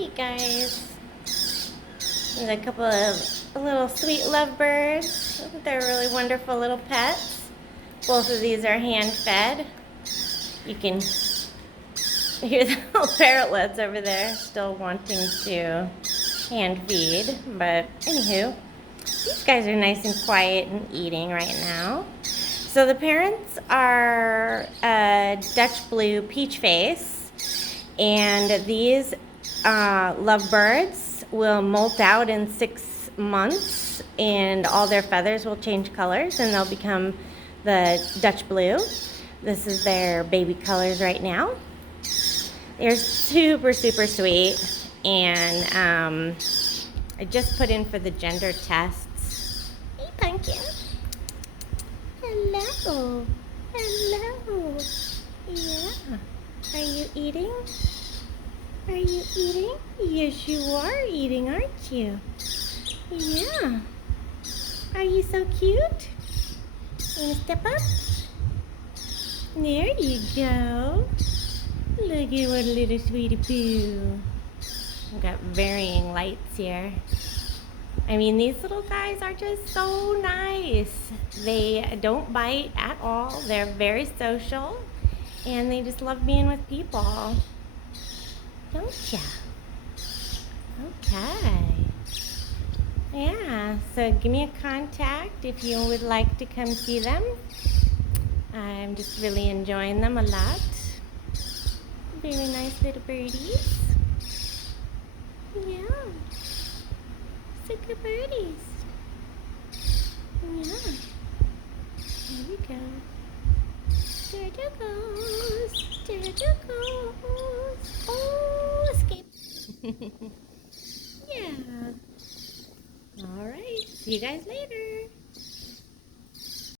Hey guys, there's a couple of little sweet lovebirds. They're really wonderful little pets. Both of these are hand fed. You can hear the little parrotlets over there still wanting to hand feed. But anywho, these guys are nice and quiet and eating right now. So the parents are Dutch blue peach face, and these lovebirds will molt out in 6 months, and all their feathers will change colors and they'll become the Dutch blue. This is their baby colors right now. They're super sweet, and I just put in for the gender tests. Hey pumpkin. Hello. Hello. Yeah. Are you eating? Are you eating? Yes, you are eating, aren't you? Yeah. Are you so cute? Wanna step up? There you go. Look at what a little sweetie poo. We've got varying lights here. I mean, these little guys are just so nice. They don't bite at all. They're very social, and they just love being with people. Don't ya? Okay. Yeah, so give me a contact if you would like to come see them. I'm just really enjoying them a lot. Very nice little birdies. Yeah. So good birdies. Yeah. There we go. There it goes. There it goes. Oh, escape. Yeah. All right. See you guys later.